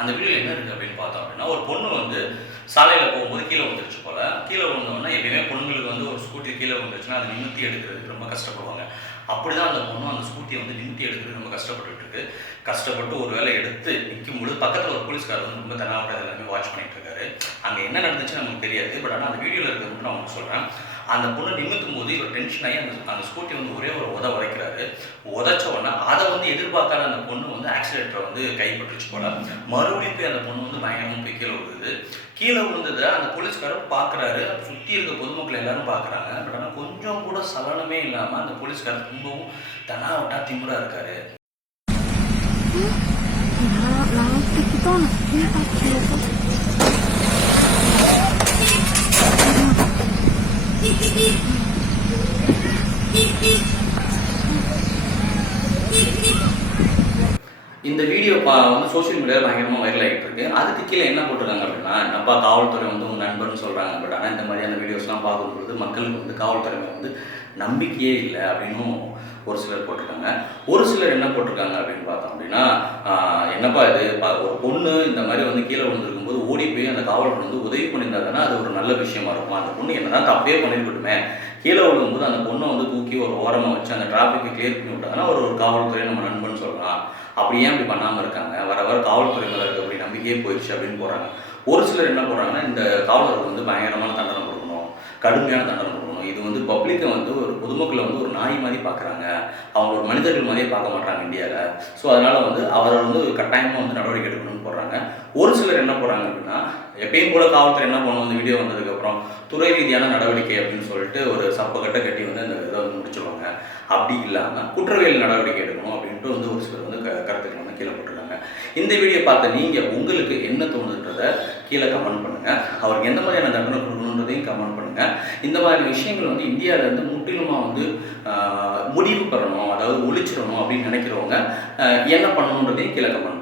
அந்த வீடியோ என்ன இருக்குது அப்படின்னு பார்த்தோம் அப்படின்னா, ஒரு பொண்ணு வந்து சாலையில் போகும்போது கீழே விழுந்துருச்சு போல். கீழே விழுந்தோடனே எப்பயுமே பொண்ணுங்களுக்கு வந்து ஒரு ஸ்கூட்டி கீழே விழுந்துருச்சுன்னா அதை நிமித்தி எடுக்கிறதுக்கு ரொம்ப கஷ்டப்படுவாங்க. அப்படி தான் அந்த பொண்ணு அந்த ஸ்கூட்டியை வந்து நிமித்தி எடுக்கிறதுக்கு ரொம்ப கஷ்டப்பட்டுட்டு இருக்கு. கஷ்டப்பட்டு ஒரு வேலை எடுத்து நிற்கும்பொழுது பக்கத்தில் ஒரு போலீஸ்காரர் வந்து ரொம்ப தெனாவட்டாக எல்லாமே வாட்ச் பண்ணிட்டு இருக்காரு. அங்கே என்ன நடந்துச்சுன்னு நமக்கு தெரியாது. பட் ஆனால் அந்த வீடியோவில் இருக்கிறது மட்டும் நான் உங்களுக்கு சொல்கிறேன். அந்த பொண்ணு நிமித்தும் போது இவர் டென்ஷன் ஆகி அந்த ஸ்கூட்டி வந்து ஒரே ஒரு உதைக்கிறாரு. உதைச்ச உடனே அதை வந்து எதிர்பார்க்காத அந்த பொண்ணு வந்து ஆக்சிடென்ட்டை வந்து கைப்பற்றுச்சு போல. மறுபடியும் போய் அந்த பொண்ணு வந்து பயங்கரமாக போய் கீழே விழுது. கீழே விழுந்ததை அந்த போலீஸ்காரர் பார்க்குறாரு. சுற்றி இருக்க பொதுமக்கள் எல்லாரும் பார்க்குறாங்க. பட் ஆனால் கொஞ்சம் கூட சலனமே இல்லாமல் அந்த போலீஸ்காரர் ரொம்பவும் தெனாவட்டா திமிரா இருக்காரு. இந்த வீடியோ வந்து சோஷியல் மீடியாவில் பயங்கரமாக வைரல் ஆகிட்டு இருக்கு. அதுக்கு கீழே என்ன போட்டிருக்காங்க அப்படின்னா, என்னப்பா காவல்துறை வந்து உங்கள் நண்பர்னு சொல்கிறாங்க. பட் ஆனால் இந்த மாதிரியான வீடியோஸ்லாம் பார்க்கும்பொழுது மக்களுக்கு வந்து காவல்துறை மேலே வந்து நம்பிக்கையே இல்லை அப்படின்னும் ஒரு சிலர் போட்டிருக்காங்க. ஒரு சிலர் என்ன போட்டிருக்காங்க அப்படின்னு பார்த்தோம் அப்படின்னா, என்னப்பா இது ஒரு பொண்ணு இந்த மாதிரி வந்து கீழே விழுந்திருக்கும் போது ஓடி போய் அந்த காவலர் வந்து உதவி பண்ணியிருந்தாங்கன்னா அது ஒரு நல்ல விஷயமா இருக்கும். அந்த பொண்ணு என்னதான் தப்பே பண்ணியிருக்கட்டுமே, கீழே விழுகும்போது அந்த பொண்ணை வந்து தூக்கி ஒரு ஓரமாக வச்சு அந்த டிராஃபிக்கை கிளியர் பண்ணி விட்டாங்கன்னா ஒரு காவல்துறை நம்ம நண்பன் சொல்லலாம். அப்படி ஏன் இப்படி பண்ணாமல் இருக்காங்க? வர வர காவல்துறை மேலே இருக்க அப்படி நம்பிக்கையே போயிடுச்சு அப்படின்னு போகிறாங்க. ஒரு சிலர் என்ன போடுறாங்கன்னா, இந்த காவலருக்கு வந்து பயங்கரமான தண்டனை கொடுக்கணும், கடுமையான தண்டனை கொடுக்கணும். இது வந்து பப்ளிக்கை வந்து ஒரு பொதுமக்களை வந்து ஒரு நாய் மாதிரி பார்க்குறாங்க. அவங்க ஒரு மனிதர்கள் மாதிரியே பார்க்க மாட்டாங்க இந்தியாவில். ஸோ அதனால் வந்து அவரை வந்து கட்டாயமாக வந்து நடவடிக்கை எடுக்கணும்னு போடுறாங்க. ஒரு சிலர் என்ன போடுறாங்க அப்படின்னா, எப்பயும் போல காவல்துறை என்ன பண்ணுவோம், இந்த வீடியோ வந்ததுக்கப்புறம் துறை ரீதியான நடவடிக்கை அப்படின்னு சொல்லிட்டு ஒரு சப்பக்கட்டை கட்டி வந்து அந்த இதை வந்து முடிச்சுருவாங்க. அப்படி இல்லாமல் குற்றவியல் நடவடிக்கை எடுக்கணும் அப்படின்ட்டு வந்து ஒரு சிலர் வந்து கருத்துக்கள் வந்து கீழே போட்டுருக்காங்க. இந்த வீடியோ பார்த்த நீங்கள் உங்களுக்கு என்ன தோணுன்றதை கீழே கமெண்ட் பண்ணுங்கள். அவருக்கு எந்த மாதிரியான தண்டனை கொடுக்கணுன்றதையும் கமெண்ட் பண்ணுங்கள். இந்த மாதிரி விஷயங்கள் வந்து இந்தியாவிலேருந்து முற்றிலுமாக வந்து முடிவு பெறணும், அதாவது ஒழிச்சிடணும் அப்படின்னு நினைக்கிறவங்க என்ன பண்ணணுன்றதையும் கீழே கமெண்ட்